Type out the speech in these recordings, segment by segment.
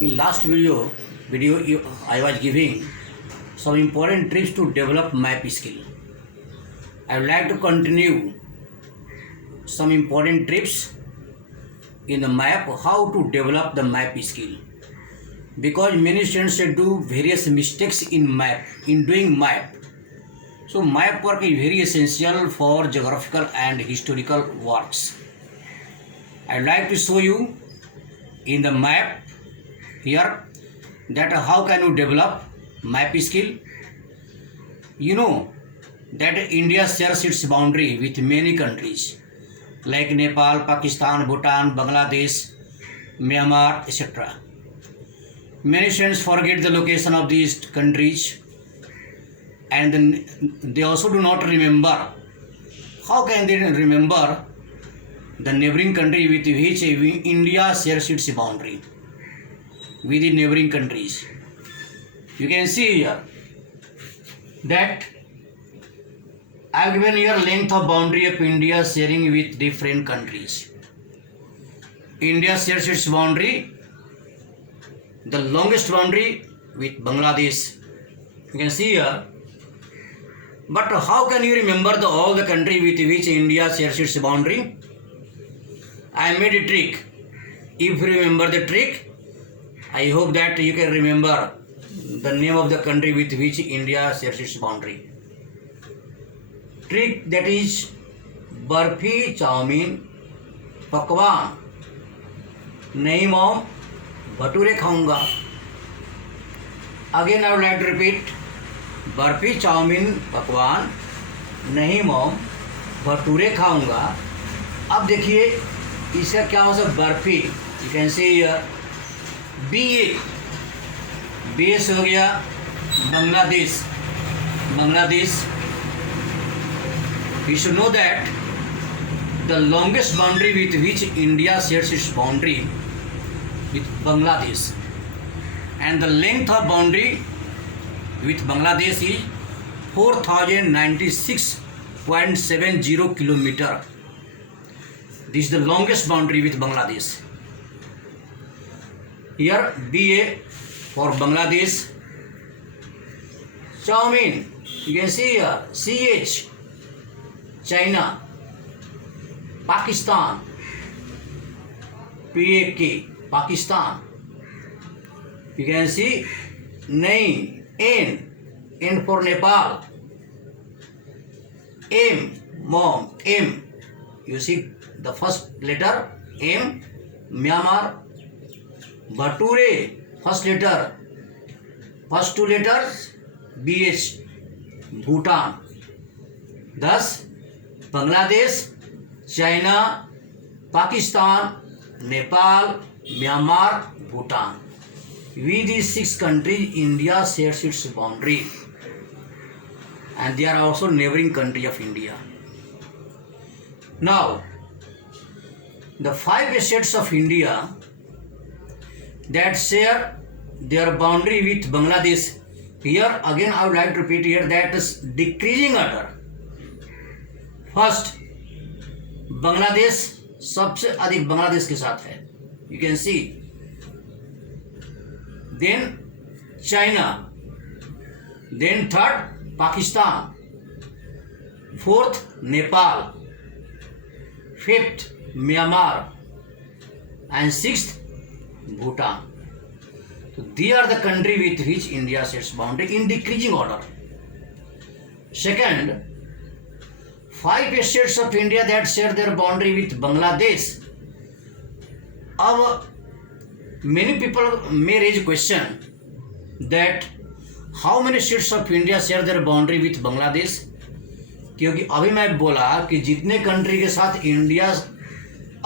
In last I was giving some important tips to develop map skill. I would like to continue some important tips in the map, how to develop the map skill. Because many students do various mistakes in doing map. So map work is very essential for geographical and historical works. I would like to show you in the map here that how can you develop map skill. You know that India shares its boundary with many countries like Nepal, Pakistan, Bhutan, Bangladesh, Myanmar, etc. Many students forget the location of these countries and then they also do not remember. How can they remember the neighboring country with which India shares its boundary with the neighboring countries? You can see here that I have given here length of boundary of India sharing with different countries. India shares its boundary, the longest boundary with Bangladesh. You can see here. But how can you remember all the country with which India shares its boundary? I made a trick. If you remember the trick, I hope that you can remember the name of the country with which India shares its boundary. Trick that is barfi chowmein पकवान नहीं mom bhature खाऊंगा. Again I would like to repeat, barfi chowmein पकवान नहीं mom bhature खाऊंगा. अब देखिए इसका क्या हो सकता, barfi you can C base हो गया Bangladesh. You should know that the longest boundary with which India shares its boundary with Bangladesh, and the length of boundary with Bangladesh is 4096.70 kilometer. This is the longest boundary with Bangladesh. Here BA for Bangladesh. Chowmein, you can see here CH, China, Pakistan, PAK, Pakistan. You can see name, N for Nepal, M, mom, M. You see the first letter M, Myanmar, Bhature, first letter, first two letters BH, Bhutan. Thus Bangladesh, China, Pakistan, Nepal, Myanmar, Bhutan. With these 6 countries, India shares its boundary, and they are also neighboring country of India. Now, the 5 states of India that share their boundary with Bangladesh. Here again I would like to repeat here that is decreasing order. First Bangladesh सबसे अधिक बांग्लादेश के साथ है, you can see. Then China, then third Pakistan, fourth Nepal, fifth Myanmar and sixth Bhutan. So they are the country with which India shares boundary in decreasing order. Second, 5 states of India that share their boundary with Bangladesh. Now, many people may raise a question that how many states of India share their boundary with Bangladesh? क्योंकि अभी मैं बोला कि जितने country के साथ India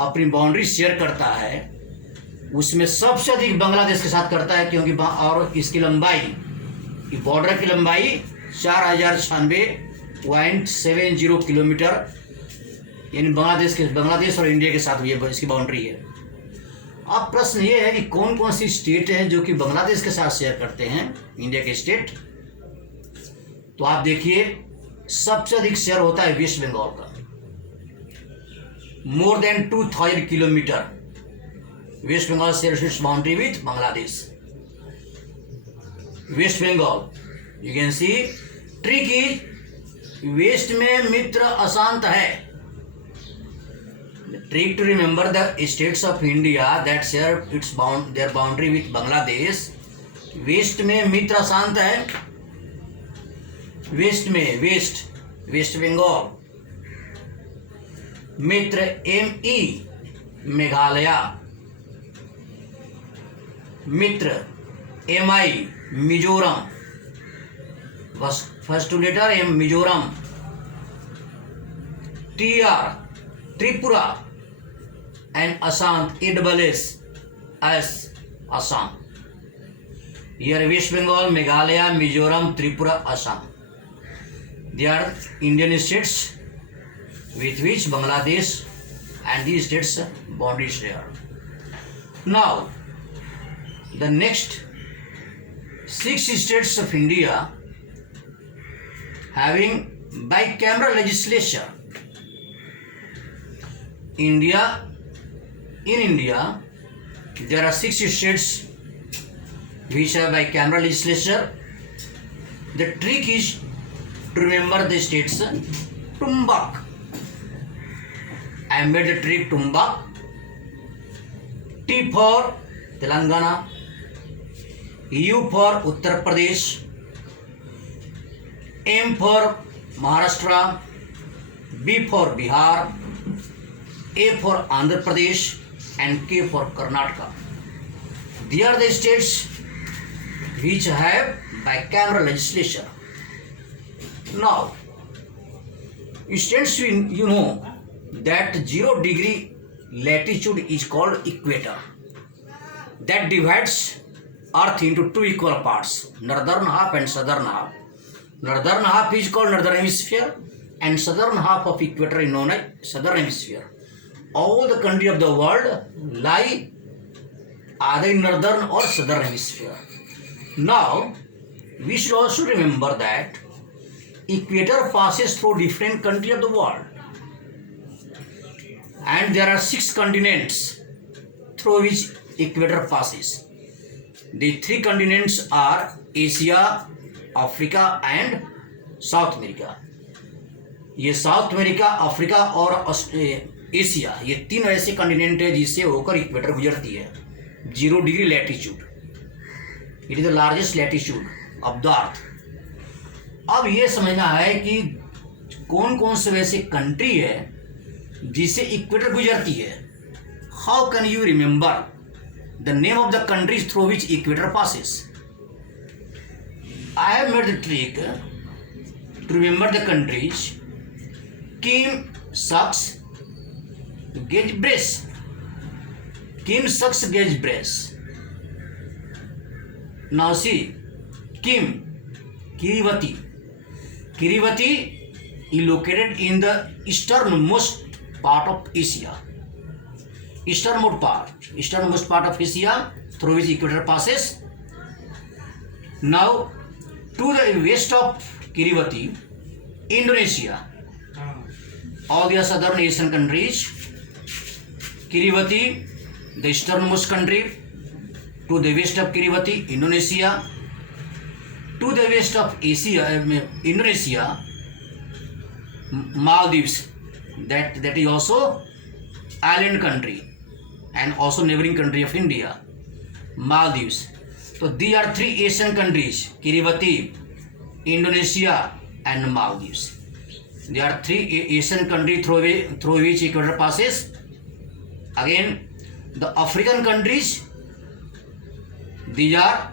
अपनी boundary share करता है उसमें सबसे अधिक बांग्लादेश के साथ करता है, क्योंकि और इसकी लंबाई, बॉर्डर की लंबाई 4096.70 किलोमीटर, यानी बांग्लादेश और इंडिया के साथ भी इसकी बाउंड्री है. अब प्रश्न ये है कि कौन कौन सी स्टेट हैं जो कि बांग्लादेश के साथ शेयर करते हैं इंडिया के स्टेट. तो आप देखिए सबसे अधिक शेयर होता है वेस्ट बंगाल का, more than 2000 kilometre. West Bengal shares its boundary with Bangladesh. West Bengal, you can see trick is west में मित्र अशांत है. The trick to remember the states of India that share their boundary with Bangladesh. West में मित्र अशांत है. West में वेस्ट बंगाल, मित्र ME मेघालय, मित्र MI Mizoram, first two letter M Mizoram, TR Tripura and अशांत ASS Assam. Here West Bengal, Meghalaya, Mizoram, Tripura, Assam. They are Indian states with which Bangladesh and these states boundaries there. Now, the next 6 states of India having bicameral legislature. In India, there are 6 states which have bicameral legislature. The trick is to remember the states. Tumbak, I made the trick Tumbak. T for Telangana, U for Uttar Pradesh, M for Maharashtra, B for Bihar, A for Andhra Pradesh, and K for Karnataka. They are the states which have bicameral legislature. Now, states you know that 0 degree latitude is called equator. That divides Earth into 2 equal parts, northern half and southern half. Northern half is called northern hemisphere, and southern half of equator is known as southern hemisphere. All the countries of the world lie either in northern or southern hemisphere. Now, we should also remember that equator passes through different countries of the world, and there are 6 continents through which equator passes. The 3 continents are Asia, Africa and South America. ये south America, Africa और Asia, ये 3 ऐसे continent है जिससे होकर equator गुजरती है. 0 degree latitude, it is the largest latitude of the earth. अब ये समझना है कि कौन कौन से वैसे कंट्री है जिससे इक्वेटर गुजरती है. How can you remember the name of the countries through which equator passes? I have made the trick to remember the countries. Kim sucks gauge brace. Kim sucks gauge brace. Now see, Kim, Kiribati. Kiribati is located in the easternmost part of Asia. Easternmost part of Asia through which equator passes. Now, to the west of Kiribati, Indonesia, all the southern Asian countries. Kiribati, the easternmost country. To the west of Kiribati, Indonesia. To the west of Asia, Indonesia, Maldives. That is also island country and also neighboring country of India, Maldives. So these are 3 Asian countries: Kiribati, Indonesia, and Maldives. There are 3 Asian countries through which equator passes. Again, the African countries, these are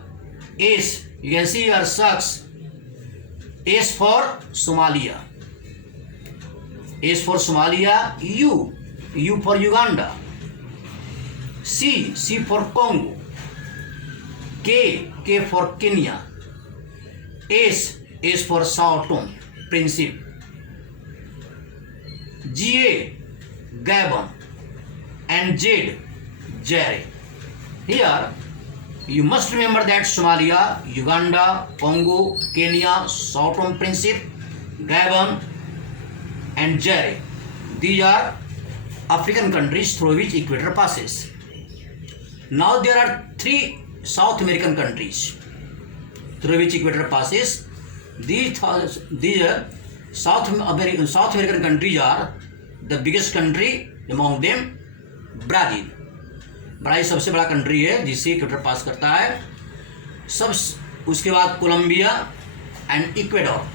S. You can see here sucks. S for Somalia. S for Somalia. U for Uganda. C for Congo. K for Kenya. S for Sao Tome Principe. GA Gabon and Z Zaire. Here you must remember that Somalia, Uganda, Congo, Kenya, Sao Tome Principe, Gabon and Zaire, these are African countries through which equator passes. Now there are 3 South American countries through which equator passes. These South American countries are the biggest country among them Brazil. Brazil सबसे बड़ा country है जिससे equator पास करता है. उसके बाद Colombia and Ecuador.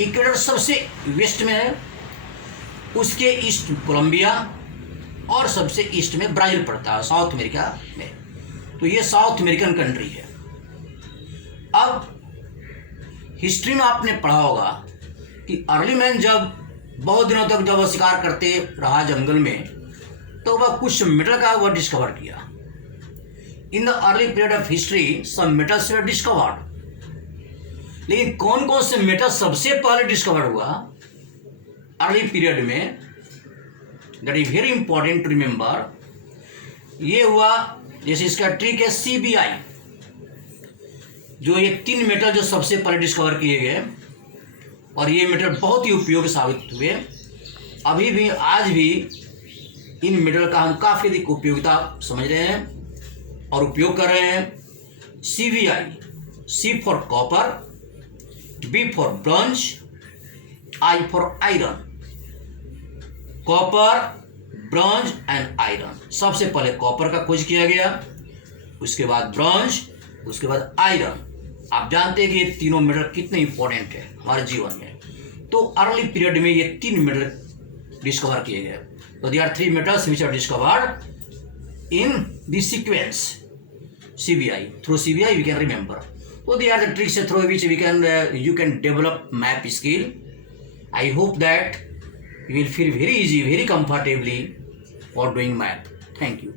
Ecuador सबसे waste में है, उसके ईस्ट कोलंबिया और सबसे ईस्ट में ब्राज़ील पड़ता है साउथ अमेरिका में. तो ये साउथ अमेरिकन कंट्री है. अब हिस्ट्री में आपने पढ़ा होगा कि अर्ली मैन जब बहुत दिनों तक जब वह शिकार करते रहा जंगल में, तो वह कुछ मेटल का वह डिस्कवर किया. In the early period of history some metals were discovered. लेकिन कौन कौन से मेटल सबसे पहले डिस्कवर हुआ अर्ली पीरियड में, that is very important to remember. ये हुआ जैसे इसका ट्रिक है CBI, जो ये 3 मेटल जो सबसे पहले डिस्कवर किए गए और ये मेटल बहुत ही उपयोगी साबित हुए. अभी भी आज भी इन मेटल का हम काफ़ी अधिक उपयोगिता समझ रहे हैं और उपयोग कर रहे हैं. CBI, C for copper, B for bronze, I for iron. Copper, bronze and iron. सबसे पहले कॉपर का खोज किया गया, उसके बाद ब्रॉन्ज, उसके बाद आयरन. आप जानते हैं कि ये तीनों मेटल कितने इंपॉर्टेंट है हमारे जीवन में. तो अर्ली पीरियड में ये 3 मेटल डिस्कवर किए गए. So there are 3 metals which are discovered in the sequence CBI. Through CBI we can remember. So they are the tricks through which we can you can develop map skill. I hope that you will feel very easy, very comfortably for doing map. Thank you.